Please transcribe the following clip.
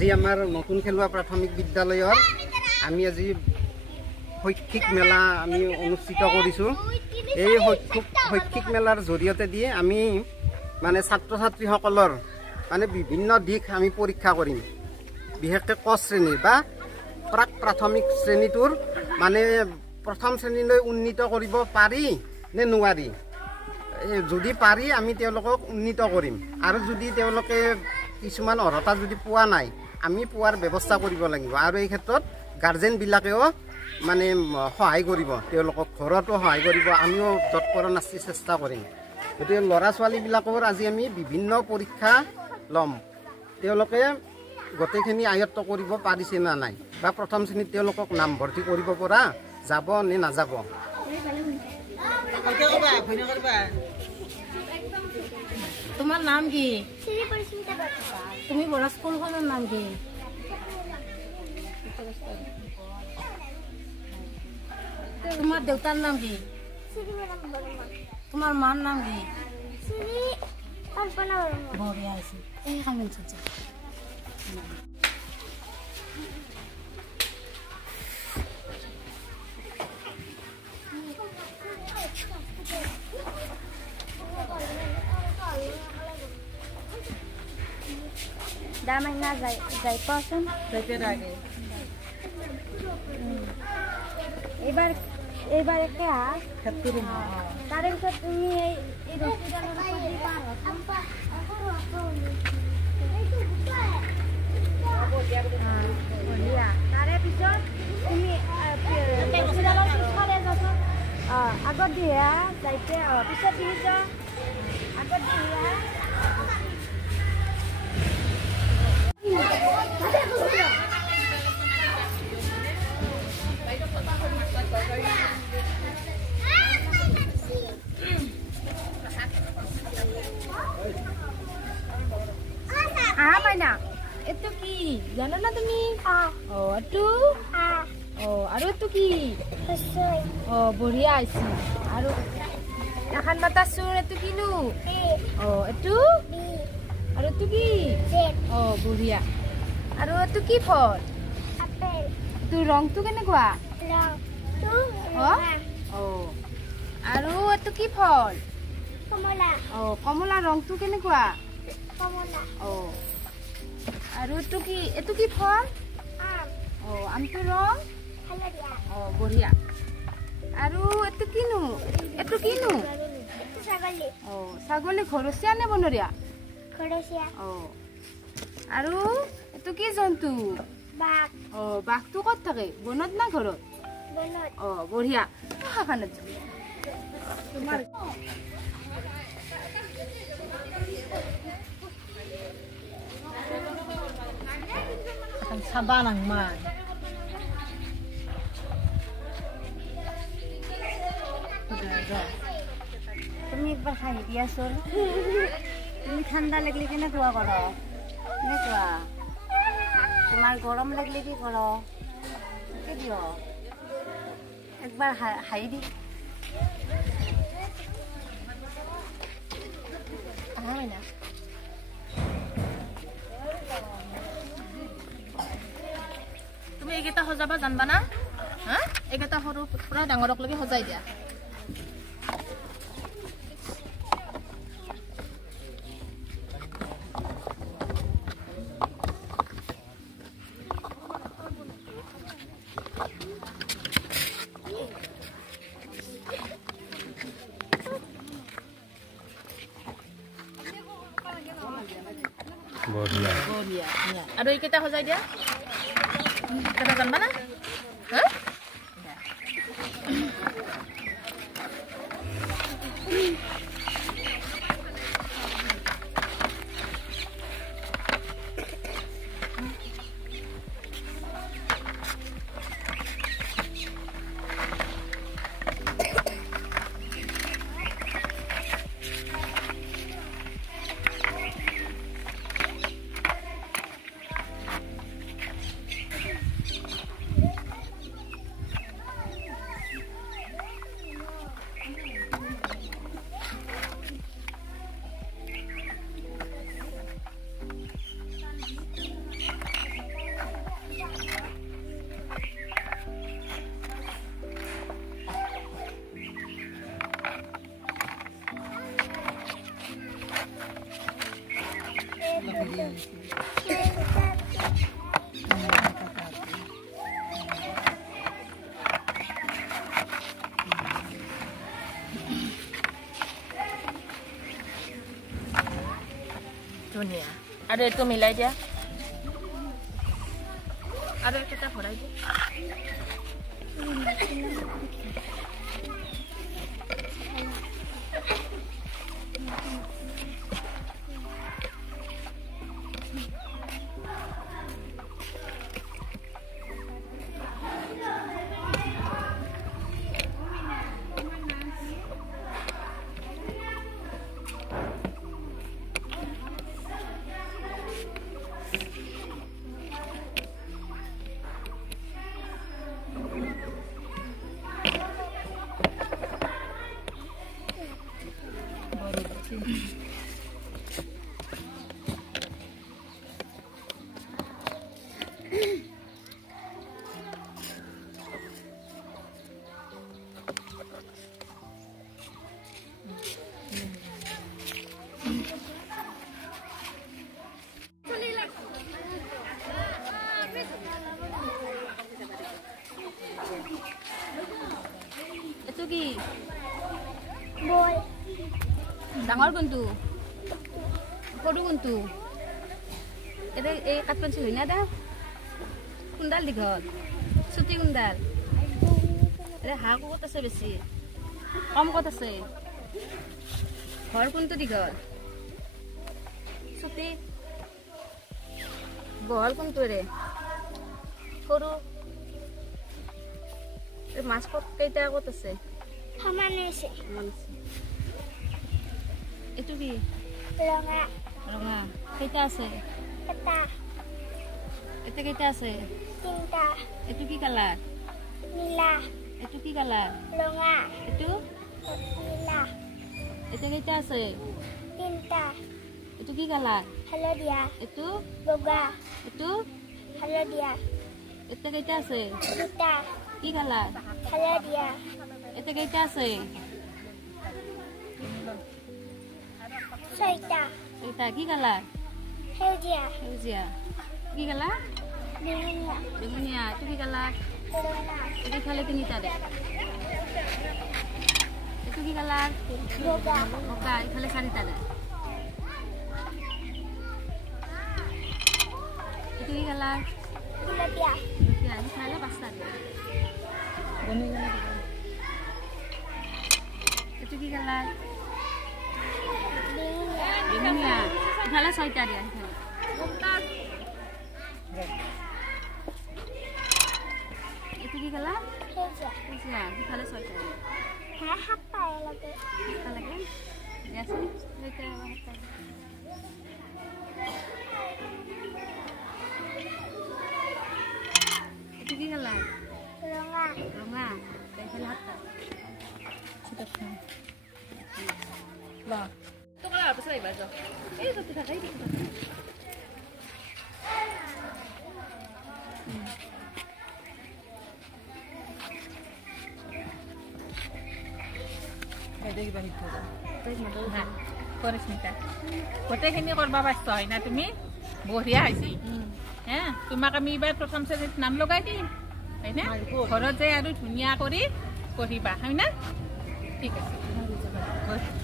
আজি আমাৰ নতুন খেলুৱা প্ৰাথমিক বিদ্যালয়ৰ আমি আজি শৈক্ষিক মেলা আমি অনুষ্ঠিত কৰিছোঁ। এই শৈক্ষিক মেলাৰ জৰিয়তে দিয়ে আমি মানে ছাত্ৰ ছাত্ৰীসকলৰ মানে বিভিন্ন দিশ আমি পৰীক্ষা কৰিম। বিশেষকৈ ক শ্ৰেণীৰ বা প্ৰাক প্ৰাথমিক শ্ৰেণীটোৰ মানে প্ৰথম শ্ৰেণীলৈ উন্নীত কৰিব পাৰি নে নোৱাৰি। যদি পাৰি আমি তেওঁলোকক উন্নীত কৰিম, আৰু যদি তেওঁলোকে কিছুমান অৰ্হতা যদি পোৱা নাই আমি পোৱাৰ ব্যৱস্থা কৰিব লাগিব। আৰু এই ক্ষেত্ৰত গাৰ্জেনবিলাকেও মানে সহায় কৰিব, তেওঁলোকক ঘৰতো সহায় কৰিব, আমিও তৎপৰনাস্তি চেষ্টা কৰিম। গতিকে ল'ৰা ছোৱালীবিলাকৰ আজি আমি বিভিন্ন পৰীক্ষা ল'ম, তেওঁলোকে গোটেইখিনি আয়ত্ব কৰিব পাৰিছে না নাই, বা প্ৰথম শ্ৰেণীত তেওঁলোকক নামভৰ্তি কৰিব পৰা যাব নে নাযাব। তোমাৰ নাম কি? তুমি বৰা স্কুলখনৰ নাম কি? তোমাৰ দেউতাৰ নাম কি? তোমাৰ মাৰ নাম কি? বঢ়িয়া হৈছে। এই কামি উঠিছে। Damai na jai pasun যাইতে লাগে। এবার একটা খেতুরি তার পিছত তুমি এই রসিদানের উপর দি পার বলিয়া তারে পিছত তুমি ৰসিদানৰ পিছফালে যাছ আগত দিয়া যাইতে পিছত তুমি যা আগত দিয়া না এতো কি জানো না তুমি? ও এটো ও আৰু এতো কি? ও বঢ়িয়া আইছি। আৰু এখন মাতা চুৰ এতো কিনো? ও এতো আৰু এতো কি? ও বঢ়িয়া। আৰু এতো কি ফল? আপেল। তোৰ ৰংটো কেনেকুৱা? ৰংটো ও আৰু এতো কি ফল? কমলা। ও কমলা ৰংটো কেনেকুৱা? কমলা। ও আৰু এটো কি ফল? আম। ও আমটো ৰং হালধীয়া। ও বঢ়িয়া। আৰু এটো কিনো? এটো কিনো? ছাগলী। ও ছাগলী ঘৰচীয়া নে বনৰীয়া? ঘৰচীয়া। ও আৰু এটো কি জন্তু? বাঘ। ও বাঘটো ক'ত থাকে, বনত না ঘৰত? বনত। ও বঢ়িয়া। খানাত তোমাৰ সাবা নাংমান তুমি একবাৰ খাই দিয়াচোন। তুমি ঠান্ডা লাগলে কেনেকুৱা কৰ? কেনেকুৱা? তোমাৰ গৰম লাগলে কি কৰ? কি দিয়? একবাৰ হাই দি না তুমি এইকেইটা সজাবা জানবা না? হা এইকেইটা সৰু পুৰা ডাঙৰক লাগি সজাই দিয়া। বঢ়িয়া বঢ়িয়া। আৰু এইকেইটা সজাই দিয়া। এইকেইটা জানবা না? হা ধুনীয়া আৰু এইটো মিলাই দিয়া আৰু এটা ভৰাই দিয়া itu ki boy ডাঙৰ কোনটো সৰু কোনটো এটা এই কাট পেঞ্চিল হয় না দা কোনডাল দীঘল চুটি কোনডাল এ হাঁহ ক'ত আছে বেছি কম ক'ত আছে ঘৰ কোনটো দীঘল চুটি বহল কোনটো ৰে সৰু এই মাছ ক'ত কেইটা ক'ত আছে সমানে আছে এইটো কি ৰঙা ৰঙা কেইটা আছে এটা এটা কেইটা আছে তিনটা এইটো কি কালাৰ নীলা এইটো কি কালাৰ ৰঙা এইটো নীলা এটা কেইটা আছে তিনটা এইটো কি কালাৰ হালধীয়া এইটো বগা এইটো হালধীয়া এটা কেইটা আছে দুটা কি কালাৰ হালধীয়া এটা কেইটা আছে ছয়টা ছয়টা কি কালাৰ সেউজীয়া সেউজীয়া কি কালাৰ বেঙুনীয়া বেঙুনীয়া এইটো কি কালাৰ এইটো খালে তিনিটা দে এইটো কি কালাৰ বগা বগা এইফালে চাৰিটা দে এইটো কি কালাৰ গুলপীয়া গুলপীয়া এইফালে পাঁচটা দে এইটো কি কালাৰ বেঙুনীয়া ইফালে ছয়টা দিয়া এইটো কি কালাৰ সেউজীয়া ইফালে ছয়টা দিয়া সাতটা লাগে সাতটা লাগে দিয়াচোন এইটো কি কালাৰ ৰঙা ৰঙা ইফালে সাতটা ঠিক আছে ল তো কালাৰ পাছত আহিবা যাওঁ এই চব্জি থাকা এই পৰিস্মিতা গোটেইখিনি কৰিব পাৰিছ হয় না তুমি বঢ়িয়া হৈছে হে তোমাক আমি এইবাৰ প্ৰথম শ্ৰেণীত নাম লগাই দিম হয় না ঘৰত যাই আৰু ধুনীয়া কৰি পঢ়িবা হয় না ঠিক আছে